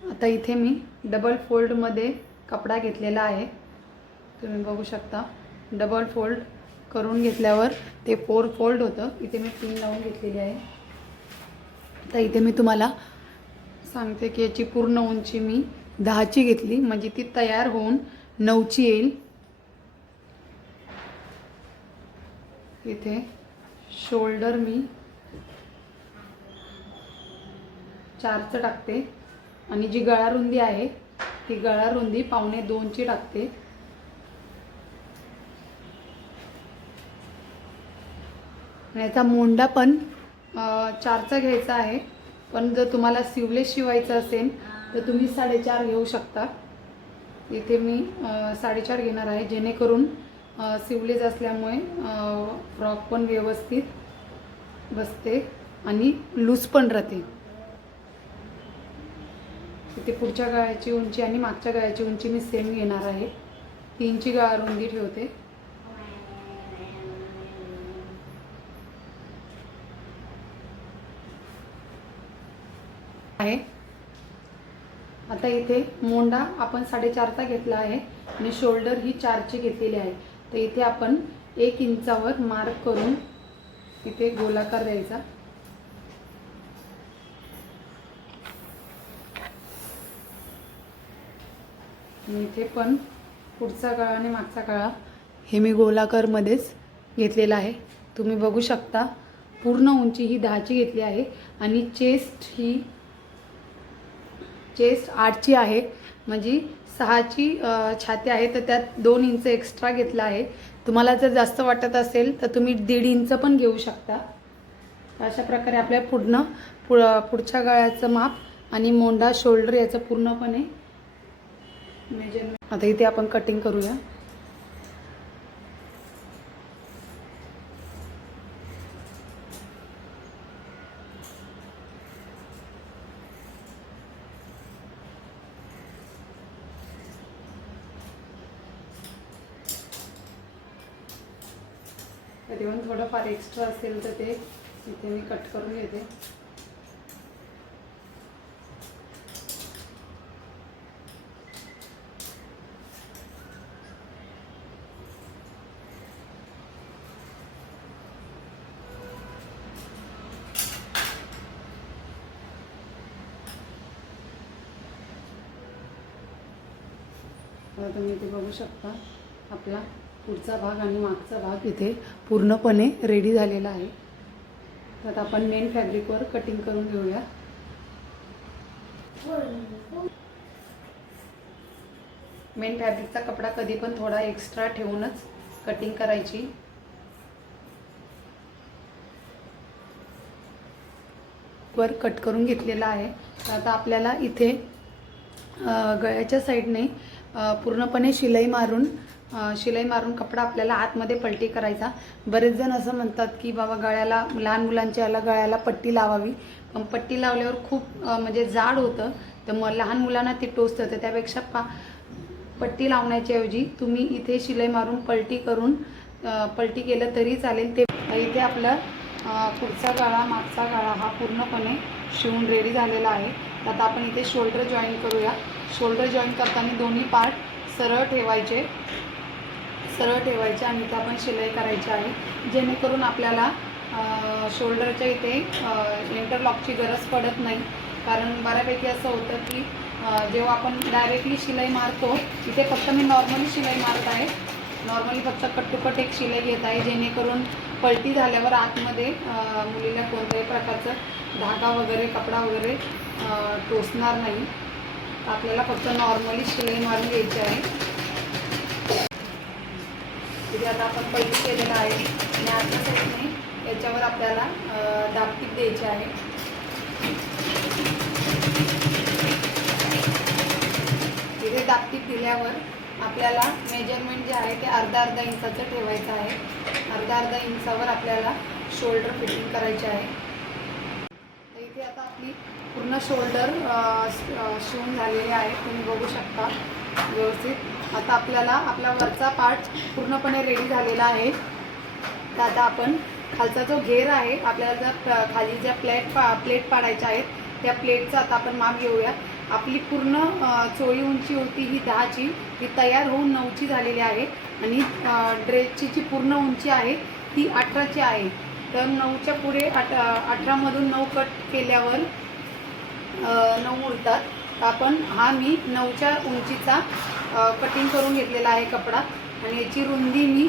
आता इथे मी डबल फोल्डमध्ये कपडा घेतलेला आहे, तुम्ही बघू शकता। डबल फोल्ड करून घेतल्यावर ते 4 फोल्ड होतं। इथे मी पिन लावून घेतलेली आहे। आता इथे मी तुम्हाला सांगते की याची पूर्ण उंची मी 10ची घेतली, म्हणजे ती तयार होऊन 9ची येईल। इथे शोल्डर मी 4चं टाकते आणि जी गळा रुंदी आहे ती गळा रुंदी 1.25ची टाकते। आणि याचा मोंडा पण 4चा घ्यायचा आहे, पण जर तुम्हाला सिवलेस शिवायचं असेल तर तुम्ही 4.5 घेऊ शकता। इथे मी 4.5 घेणार आहे, जेणेकरून सिवलेस असल्यामुळे फ्रॉक पण व्यवस्थित बसते आणि लूज पण राहते। इथे पुढच्या गळ्याची उंची आणि मागच्या गळ्याची उंची मी सेम घेणार आहे, 3ची गळा रुंदी ठेवते। आता इथे मोंडा आपण 4.5चा घेतला आहे आणि शोल्डर ही 4ची घेतलेली आहे। तर इथे आपण 1 इंचावर मार्क करून इथे गोलाकार द्यायचा। आणि इथे पण पुढचा गळा आणि मागचा गळा हे मी गोलाकारमध्येच घेतलेला आहे, तुम्ही बघू शकता। पूर्ण उंची ही 10ची घेतली आहे आणि चेस्ट 8ची आहे, म्हणजे 6ची छाती आहे, तर त्यात 2 इंच एक्स्ट्रा घेतला आहे। तुम्हाला जर जास्त वाटत असेल तर तुम्ही 1.5 इंच पण घेऊ शकता। अशा प्रकारे आपल्या पुढच्या गळ्याचं माप आणि मोंडा शोल्डर याचं पूर्णपणे मेजरमेंट। आता इथे आपण कटिंग करूया। कधी पण थोडंफार एक्स्ट्रा असेल तर ते इथे मी कट करून घेते। आता तुम्ही इथे बघू शकता आपला पुढचा भाग आणि मागचा भाग इथे पूर्णपणे रेडी झालेला आहे। तर आता आपण मेन फॅब्रिकवर कटिंग करून घेऊया। मेन फॅब्रिकचा कपडा कधी पण थोडा एक्स्ट्रा ठेवूनच कटिंग करायची। वर कट करून घेतलेला आहे। आता आपल्याला इथे गळ्याच्या साईडने पूर्णपणे शिलाई मारून कपडा आपल्याला आतमध्ये पलटी करायचा। बरेच जण असं म्हणतात की बाबा गळ्याला, लहान मुलांच्या गळ्याला पट्टी लावावी, पण पट्टी लावल्यावर खूप म्हणजे जाड होतं, तर मग लहान मुलांना ते टोचतं। तर त्यापेक्षा पट्टी लावण्याच्या ऐवजी तुम्ही इथे शिलाई मारून पलटी केलं तरी चालेल। ते इथे आपलं पुढचा गळा मागचा गळा हा पूर्णपणे शिवून रेडी झालेला आहे। आता आपण इथे शोल्डर जॉईन करूया। शोल्डर जॉईन करताना दोन्ही पार्ट सरळ ठेवायचे आणि इथे आपण शिलाई करायची आहे, जेणेकरून आपल्याला शोल्डरच्या इथे इंटरलॉकची गरज पडत नाही। कारण बऱ्यापैकी असं होतं की जेव्हा आपण डायरेक्टली शिलाई मारतो, इथे फक्त मी नॉर्मली शिलाई मारत आहे, नॉर्मली फक्त कट टू कट एक शिलाई घेत आहे, जेणेकरून पलटी झाल्यावर आतमध्ये मुलीला कोणत्याही प्रकारचं धागा वगैरे कपडा वगैरे टोचणार नाही। आपल्याला फक्त नॉर्मली शिलाई मारून घ्यायची आहे। इथे आता आपण पलटी केलेलं आहे आणि आतल्या साईडने याच्यावर आपल्याला दाबटीप द्यायची आहे। इथे दाबटीप दिल्यावर आपल्याला मेजरमेंट जे आहे ते अर्धा इंचाचं ठेवायचं आहे। अर्धा इंचावर आपल्याला शोल्डर फिटिंग करायचे आहे। तर इथे आता आपली पूर्ण शोल्डर शिवून झालेले आहे, तुम्ही बघू शकता व्यवस्थित। आता आपल्याला आपला वरचा पार्ट पूर्णपणे रेडी झालेला आहे। तर आता आपण खालचा जो घेर आहे, आपल्याला जर खाली ज्या प्लेट पाडायच्या आहेत त्या प्लेटचा आता आपण माप घेऊया। आपली पूर्ण चोळी उंची होती ही 10ची, ही तयार होऊन 9ची झालेली आहे आणि ड्रेसची जी पूर्ण उंची आहे ती 18ची आहे. तर 9च्या पुढे 18मधून 9 कट केल्यावर 9 उरतात. आपण मी 9च्या उंचीचा कटिंग करून घेतलेला आहे कपडा आणि याची रुंदी मी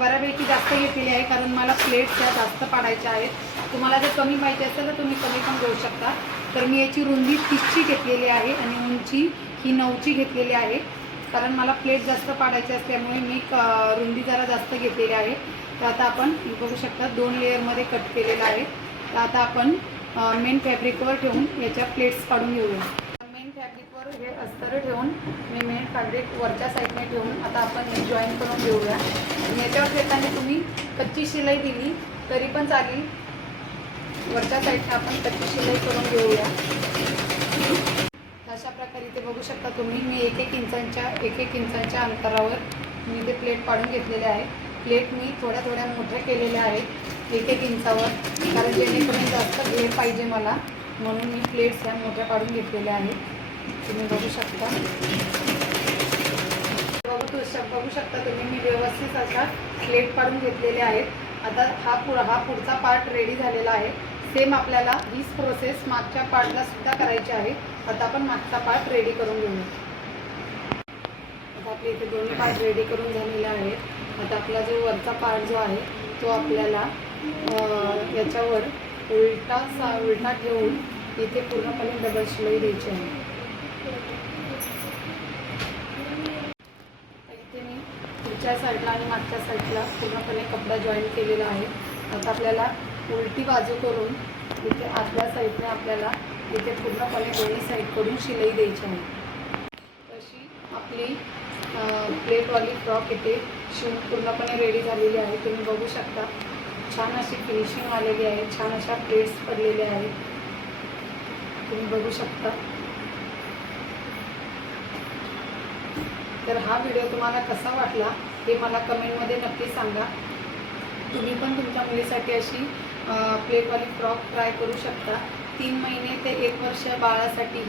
बऱ्यापैकी जास्त घेतलेली आहे, कारण मला प्लेट्स त्या जास्त पाडायच्या आहेत. तुम्हाला जर कमी पाहिजे असेल तर तुम्ही कमी पण घेऊ शकता. तर मी याची रुंदी 30ची घेतलेली आहे आणि उंची ही 9ची घेतलेली आहे, कारण मला प्लेट जास्त पाडायचे असल्यामुळे मी रुंदी जरा जास्त घेतलेली आहे. तर आता आपण बघू शकता 2 लेअरमध्ये कट केलेला आहे. तर आता आपण मेन फॅब्रिकवर ठेवून याच्या प्लेट्स काढून घेऊया. मेन फॅब्रिकवर हे अस्तर ठेवून मी मेन फॅब्रिक वरच्या साईडने ठेवून आता आपण हे जॉईन करून घेऊया. याच्यावर घेताना तुम्ही कच्ची शिलाई दिली तरी पण चालेल. वरच्या साईडने आपण कच्ची शिलाई करून घेऊया. अशा प्रकारे इथे बघू शकता तुम्ही मी एक एक इंचांच्या अंतरावर मी ते प्लेट पाडून घेतलेले आहे. प्लेट मी थोड्या थोड्या मोठ्या केलेल्या आहेत 1 इंचावर, कारण जेणेकरून जास्त घेर पाहिजे मला, म्हणून मी प्लेट्स ह्या मोठ्या पाडून घेतलेल्या आहेत. तुम्ही बघू शकता तुम्ही मी व्यवस्थित अशा प्लेट पाडून घेतलेले आहेत. आता हा पुढचा पार्ट रेडी झालेला आहे. सेम आपल्याला हीच प्रोसेस मागच्या पार्टला सुद्धा करायची आहे. आता आपण मागचा पार्ट रेडी करून घेऊया. आता आपले इथे दोन्ही पार्ट रेडी करून झालेले आहेत. आता आपला जो वरचा पार्ट जो आहे तो आपल्याला याच्यावर उलटा ठेवून इथे पूर्णपणे डबल शिलाई द्यायची आहे. इथे मी पुढच्या साईडला आणि मागच्या साईडला पूर्णपणे कपडा जॉईन केलेला आहे. आता आपल्याला उलटी बाजू करून इथे आतल्या साईडने आपल्याला इथे पूर्णपणे दोन्ही साईडकडून शिलाई द्यायची आहे. तशी आपली प्लेटवाली फ्रॉक इथे शिवून पूर्णपणे रेडी झालेली आहे. तुम्ही बघू शकता छान अशी फिनिशिंग आलेली आहे. छान अशा प्लेट्स पडलेल्या आहेत. तुम्ही बघू शकता. तर हा व्हिडिओ तुम्हाला कसा वाटला हे मला कमेंटमध्ये नक्की सांगा. तुम्ही पण तुमच्या मुलीसाठी अशी प्लेटवाली फ्रॉक ट्राय करू शकता. 3 महिने ते 1 वर्ष बाळासाठी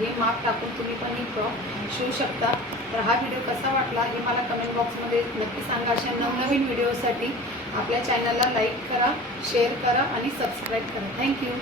हे माप टाकून तुम्ही पण ही फ्रॉक शिवू शकता. तर हा व्हिडिओ कसा वाटला हे मला कमेंट बॉक्समध्ये नक्की सांगा. अशा नवनवीन व्हिडिओसाठी आपल्या चॅनलला लाईक करा, शेअर करा आणि सबस्क्राईब करा. थँक्यू.